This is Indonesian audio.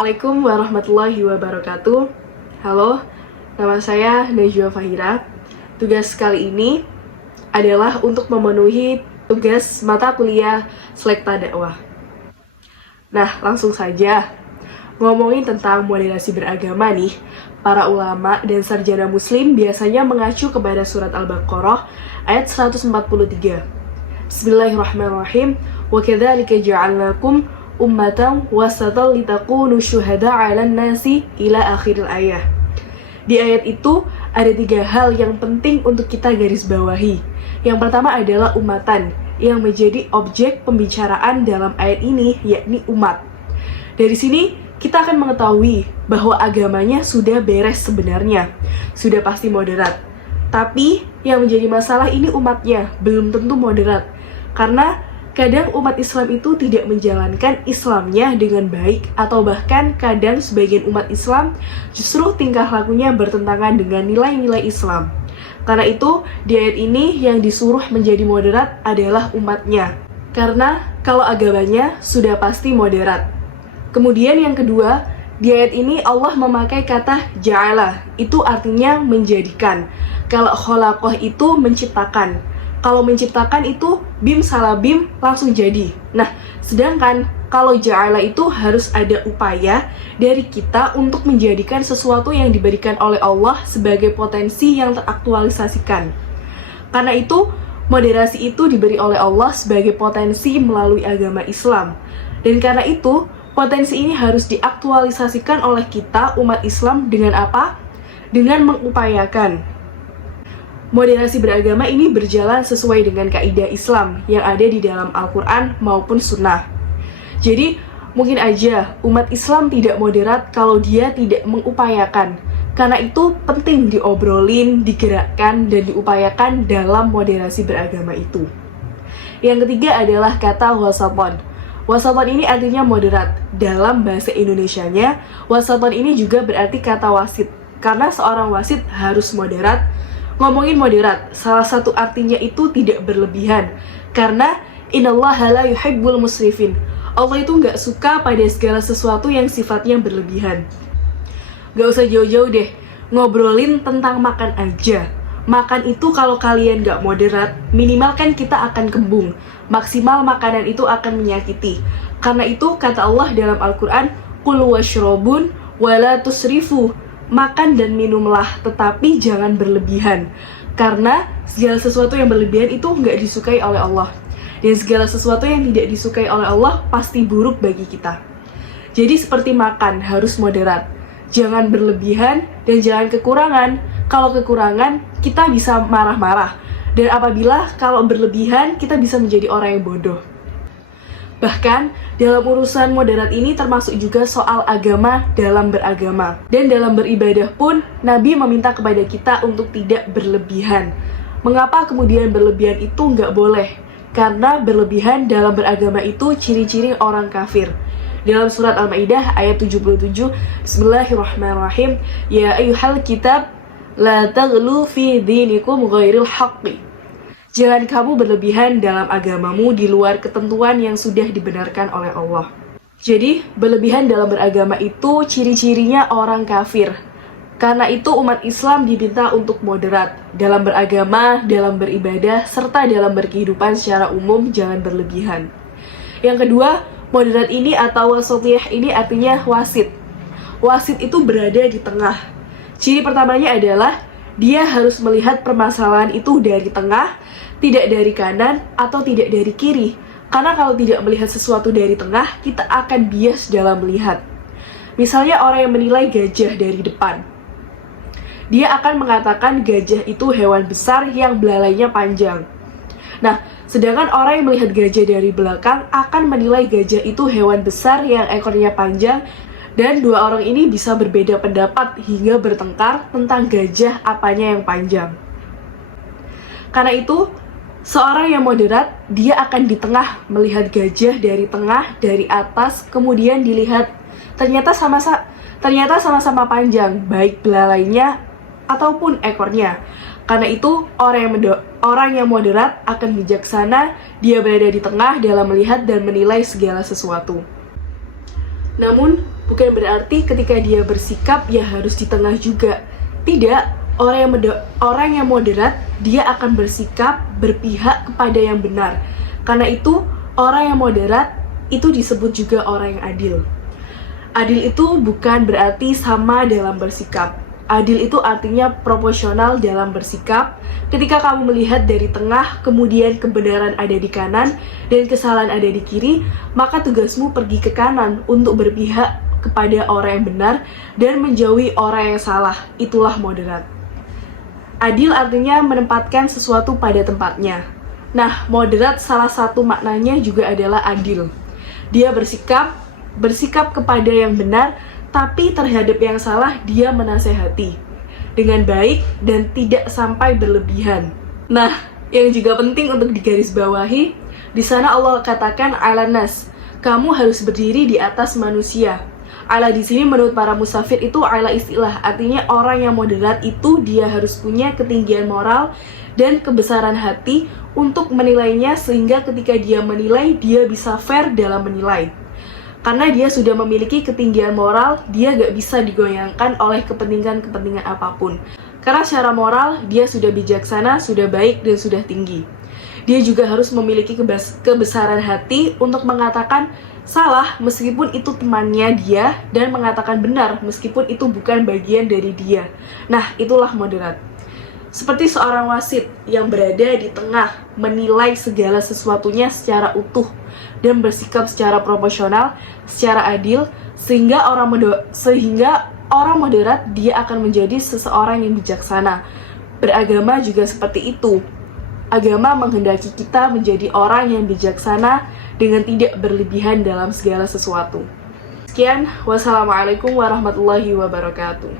Assalamualaikum warahmatullahi wabarakatuh. Halo, nama saya Najwa Fahira. Tugas kali ini adalah untuk memenuhi tugas mata kuliah Selekta Dakwah. Nah, langsung saja. Ngomongin tentang moderasi beragama nih, para ulama dan sarjana muslim biasanya mengacu kepada surat Al-Baqarah ayat 143. Bismillahirrahmanirrahim. Wa kadzalika ja'alnakum ummatan wasatan litakunu syuhada 'alan nasi ila akhiril ayah. Di ayat itu ada 3 hal yang penting untuk kita garis bawahi. Yang pertama adalah umatan, yang menjadi objek pembicaraan dalam ayat ini, yakni umat. Dari sini kita akan mengetahui bahwa agamanya sudah beres sebenarnya, sudah pasti moderat. Tapi yang menjadi masalah ini umatnya, belum tentu moderat. Karena kadang umat Islam itu tidak menjalankan Islamnya dengan baik, atau bahkan kadang sebagian umat Islam justru tingkah lakunya bertentangan dengan nilai-nilai Islam. Karena itu, di ayat ini yang disuruh menjadi moderat adalah umatnya. Karena kalau agamanya sudah pasti moderat. Kemudian yang kedua, di ayat ini Allah memakai kata ja'ala, itu artinya menjadikan. Kalau kholaqoh itu menciptakan. Kalau menciptakan itu bim salah bim langsung jadi. Nah, sedangkan kalau ja'ala itu harus ada upaya dari kita untuk menjadikan sesuatu yang diberikan oleh Allah sebagai potensi yang teraktualisasikan. Karena itu, moderasi itu diberi oleh Allah sebagai potensi melalui agama Islam. Dan karena itu, potensi ini harus diaktualisasikan oleh kita umat Islam dengan apa? Dengan mengupayakan. Moderasi beragama ini berjalan sesuai dengan kaidah Islam yang ada di dalam Al-Quran maupun Sunnah. Jadi, mungkin aja umat Islam tidak moderat kalau dia tidak mengupayakan. Karena itu penting diobrolin, digerakkan, dan diupayakan dalam moderasi beragama itu. Yang ketiga adalah kata wasaton. Wasaton ini artinya moderat. Dalam bahasa Indonesianya, wasaton ini juga berarti kata wasit. Karena seorang wasit harus moderat. Ngomongin moderat, salah satu artinya itu tidak berlebihan. Karena innallaha la yuhibbul musrifin. Allah itu nggak suka pada segala sesuatu yang sifatnya berlebihan. Nggak usah jauh-jauh deh, ngobrolin tentang makan aja. Makan itu kalau kalian nggak moderat, minimal kan kita akan kembung. Maksimal makanan itu akan menyakiti. Karena itu kata Allah dalam Al-Quran, Qul washrobun wala tusrifu. Makan dan minumlah, tetapi jangan berlebihan. Karena segala sesuatu yang berlebihan itu nggak disukai oleh Allah. Dan segala sesuatu yang tidak disukai oleh Allah pasti buruk bagi kita. Jadi seperti makan, harus moderat. Jangan berlebihan dan jangan kekurangan. Kalau kekurangan, kita bisa marah-marah. Dan apabila kalau berlebihan, kita bisa menjadi orang yang bodoh. Bahkan, dalam urusan moderat ini termasuk juga soal agama dalam beragama. Dan dalam beribadah pun, Nabi meminta kepada kita untuk tidak berlebihan. Mengapa kemudian berlebihan itu nggak boleh? Karena berlebihan dalam beragama itu ciri-ciri orang kafir. Dalam surat Al-Maidah ayat 77, Bismillahirrahmanirrahim, Ya ayyuhal kitab, la taghlu fi dinikum ghairil haqqi. Jangan kamu berlebihan dalam agamamu di luar ketentuan yang sudah dibenarkan oleh Allah. Jadi, berlebihan dalam beragama itu ciri-cirinya orang kafir. Karena itu umat Islam diminta untuk moderat dalam beragama, dalam beribadah, serta dalam berkehidupan secara umum jangan berlebihan. Yang kedua, moderat ini atau wasatiyah ini artinya wasit. Wasit itu berada di tengah. Ciri pertamanya adalah dia harus melihat permasalahan itu dari tengah, tidak dari kanan, atau tidak dari kiri. Karena kalau tidak melihat sesuatu dari tengah, kita akan bias dalam melihat. Misalnya orang yang menilai gajah dari depan. Dia akan mengatakan gajah itu hewan besar yang belalainya panjang. Nah, sedangkan orang yang melihat gajah dari belakang akan menilai gajah itu hewan besar yang ekornya panjang. Dan dua orang ini bisa berbeda pendapat hingga bertengkar tentang gajah apanya yang panjang. Karena itu, seorang yang moderat, dia akan di tengah melihat gajah dari tengah, dari atas, kemudian dilihat ternyata sama-sama panjang, baik belalainya ataupun ekornya. Karena itu, orang yang moderat akan bijaksana, dia berada di tengah dalam melihat dan menilai segala sesuatu. Namun, Bukan berarti ketika dia bersikap ya harus di tengah juga. Tidak, orang yang moderat dia akan bersikap berpihak kepada yang benar. Karena itu orang yang moderat itu disebut juga orang yang adil. Adil itu bukan berarti sama dalam bersikap. Adil itu artinya proporsional dalam bersikap. Ketika kamu melihat dari tengah, kemudian kebenaran ada di kanan dan kesalahan ada di kiri, maka tugasmu pergi ke kanan untuk berpihak kepada orang yang benar dan menjauhi orang yang salah. Itulah moderat. Adil artinya menempatkan sesuatu pada tempatnya. Nah, moderat salah satu maknanya juga adalah adil. Dia bersikap kepada yang benar, tapi terhadap yang salah dia menasehati dengan baik dan tidak sampai berlebihan. Nah, yang juga penting untuk digarisbawahi, di sana Allah katakan alanas, kamu harus berdiri di atas manusia. Ala di sini menurut para musafir itu ala istilah, artinya orang yang moderat itu dia harus punya ketinggian moral dan kebesaran hati untuk menilainya, sehingga ketika dia menilai dia bisa fair dalam menilai. Karena dia sudah memiliki ketinggian moral, dia gak bisa digoyangkan oleh kepentingan-kepentingan apapun. Karena secara moral, dia sudah bijaksana, sudah baik, dan sudah tinggi. Dia juga harus memiliki kebesaran hati untuk mengatakan salah meskipun itu temannya dia, dan mengatakan benar meskipun itu bukan bagian dari dia. Nah, itulah moderat. Seperti seorang wasit yang berada di tengah, menilai segala sesuatunya secara utuh dan bersikap secara proporsional, secara adil, sehingga orang moderat dia akan menjadi seseorang yang bijaksana. Beragama juga seperti itu. Agama menghendaki kita menjadi orang yang bijaksana dengan tidak berlebihan dalam segala sesuatu. Sekian, wassalamualaikum warahmatullahi wabarakatuh.